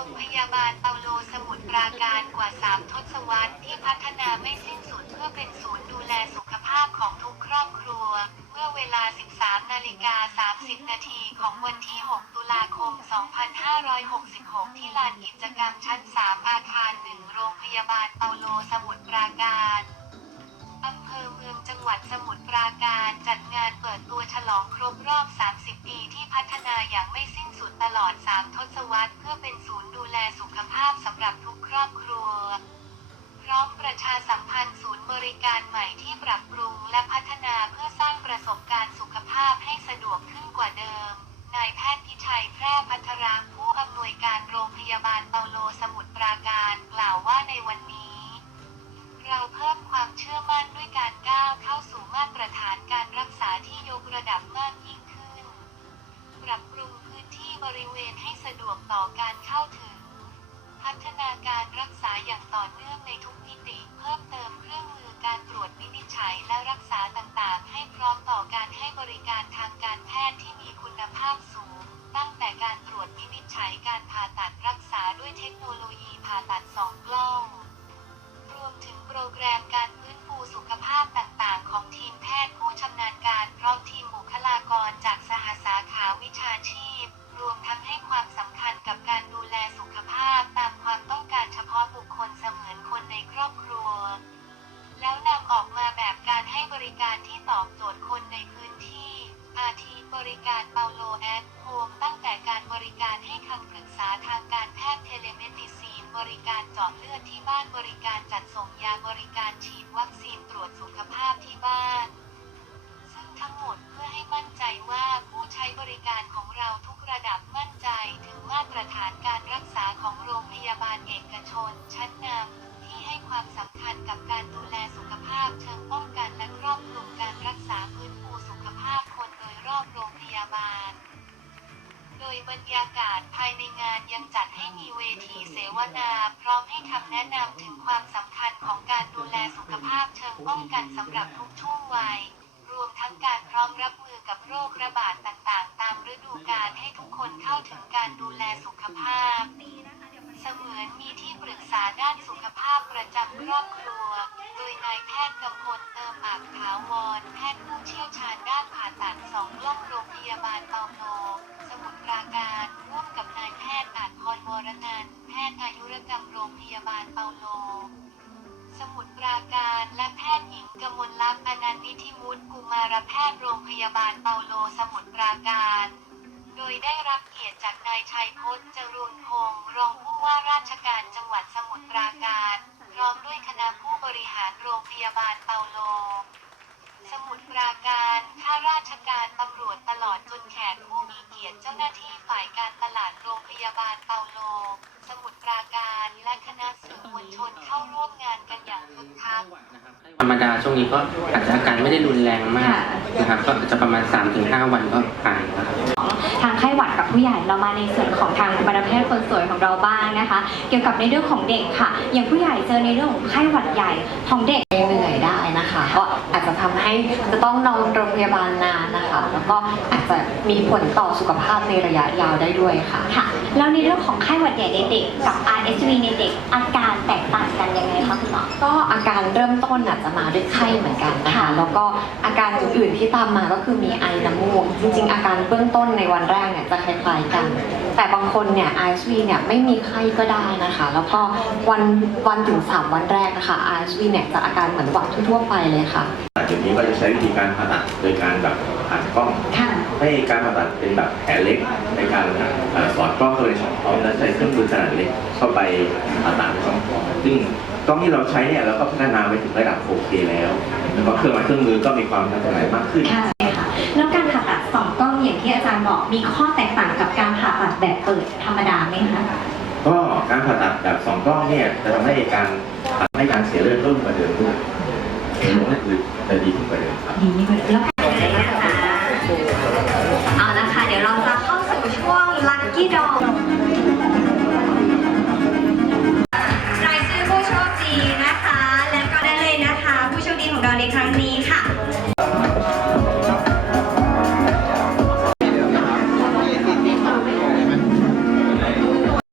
รงพยาบาลเปาโลสมุทรปราการกว่า 3 ทศวรรษที่พัฒนาไม่สิ้นสุดเพื่อเป็นศูนย์ดูแลสุขภาพของทุกครอบครัว เมื่อเวลา 13 นาฬิกา 30 นาทีของวันที่ 6 ตุลาคม 2566 ที่ลานกิจกรรมชั้น 3 อาคาร 1 โรงพยาบาลเปาโลสมุทรปราการ อำเภอเมืองจังหวัดสมุทรปราการจัดงานเปิดตัวฉลองครบรอบ 30 ปีที่พัฒนาอย่างไม่สิ้นสุดตลอด 3 ทศวรรษเพื่อเป็นศูนย์ดูแลสุขภาพสำหรับทุกครอบครัว พร้อมประชาสัมพันธ์ศูนย์บริการใหม่ที่ปรับปรุงและพัฒนาเพื่อสร้างประสบการณ์สุขภาพให้สะดวกขึ้นกว่าเดิม นายแพทย์พิชัยแพร่พัทราผู้อำนวยการโรงพยาบาลเปาโลสมุทรปรา ริเวณให้สะดวกต่อการเข้าถึง พัฒนาการรักษาอย่างต่อเนื่องในทุกมิติ เพิ่มเติมเครื่องมือการตรวจวินิจฉัยและรักษาต่างๆ ให้พร้อมต่อการให้บริการทางการแพทย์ที่มีคุณภาพสูง ตั้งแต่การตรวจวินิจฉัยการผ่าตัดรักษาด้วยเทคโนโลยีผ่าตัดสองกล้อง รวมถึงโปรแกรมการฟื้นฟูสุขภาพต่างๆ ของทีมแพทย์ผู้ชำนาญการพร้อม รอบครัว แล้วนำออกมาแบบการให้บริการที่ตอบโจทย์คนในพื้นที่ อาทิบริการเปาโลแอดโฮมตั้งแต่การบริการให้คำปรึกษาทางการแพทย์เทเลเมดิซีน บริการเจาะเลือดที่บ้านบริการจัดส่งยาบริการฉีดวัคซีนตรวจสุขภาพที่บ้าน ซึ่งทั้งหมดเพื่อให้มั่นใจว่าผู้ใช้บริการของเราทุกระดับมั่นใจถึงมาตรฐานการรักษาของโรงพยาบาลเอกชนชั้นนำ ความสำคัญกับการดูแลสุขภาพเชิงป้องกันและครอบคลุมการรักษาพื้นฟูสุขภาพคนโดยรอบโรงพยาบาล โดยบรรยากาศภายในงานยังจัดให้มีเวทีเสวนา พร้อมให้คำแนะนำถึงความสำคัญของการดูแลสุขภาพเชิงป้องกันสำหรับทุกช่วงวัย รวมทั้งการพร้อมรับมือกับโรคระบาดต่างๆ ตามฤดูกาลให้ทุกคนเข้าถึงการดูแลสุขภาพ นิธิวุฒิกุมารแพทย์โรงพยาบาลเปาโลสมุทรปราการ โดยได้รับเกียรติจากนายชัยพจน์จรุนพงศ์รองผู้ว่าราชการจังหวัดสมุทรปราการ พร้อมด้วยคณะผู้บริหารโรงพยาบาลเปาโล ธรรมดาช่วงนี้ก็อาจจะอาการไม่ได้รุนแรงมากนะครับก็จะประมาณ 3-5 วันก็หายแล้วทางไข้หวัดกับผู้ใหญ่เรามาในส่วนของทางบรรพแพทย์คนสวยของเราบ้างนะคะ เกี่ยวกับในเรื่องของเด็กค่ะ อย่างผู้ใหญ่เจอในเรื่องของไข้หวัดใหญ่ของเด็ก เหนื่อยได้นะคะก็ อาจจะทำให้จะต้องนอนโรงพยาบาลนานนะคะ แล้วก็อาจจะมีผลต่อสุขภาพในระยะยาวได้ด้วยค่ะค่ะแล้วในเรื่องของไข้หวัดใหญ่ในเด็กกับ RSV ในเด็กอาการแตกต่างกันยังไงคะคุณหมอก็อาการเริ่มต้นอาจจะมาด้วยไข้เหมือนกันนะคะแล้วก็อาการอื่นๆที่ตามมาก็คือมีไอน้ำมูกจริง ๆ อาการเบื้องต้นในวันแรกเนี่ยจะคล้ายๆกัน แต่บางคนเนี่ย RSV เนี่ยไม่มีไข้ก็ได้นะคะ แล้วก็วันวันถึง 3 วันแรกนะคะ RSV เนี่ยจะอาการเหมือนหวัดทั่วๆไปเลยค่ะ เดี๋ยวนี้ก็จะใช้วิธีการผ่าตัดโดยการแบบผ่านกล้อง ค่ะ ให้การผ่าตัดเป็นแบบแผลเล็กในการเอ่อสอดกล้องเข้าไปในช่องท้องแล้วใช้เครื่องมือขนาดเล็กเข้าไปผ่าตัดในช่องท้องซึ่งกล้องที่เราใช้เนี่ยเราก็พัฒนาไปถึงระดับ 4K แล้วแล้วก็เครื่องไม้เครื่องมือก็มีความทันสมัยมากขึ้น ค่ะค่ะ แล้วการผ่าตัดสองกล้องอย่างที่อาจารย์บอกมีข้อแตกต่างกับการผ่าตัดแบบเปิดธรรมดาไหมคะ ก็การผ่าตัดแบบสองกล้องเนี่ยจะทำให้การทำให้การเสียเลือดลดลงกว่าเดิมด้วยคือ จะดีขึ้นกว่าเดิมครับ ดีได้เลยนะคะเอาละค่ะเดี๋ยวเราจะเข้าสู่ช่วง Lucky Dog รายชื่อผู้โชคดีนะคะ และก็ได้เลยนะคะ ผู้โชคดีของเราในครั้งนี้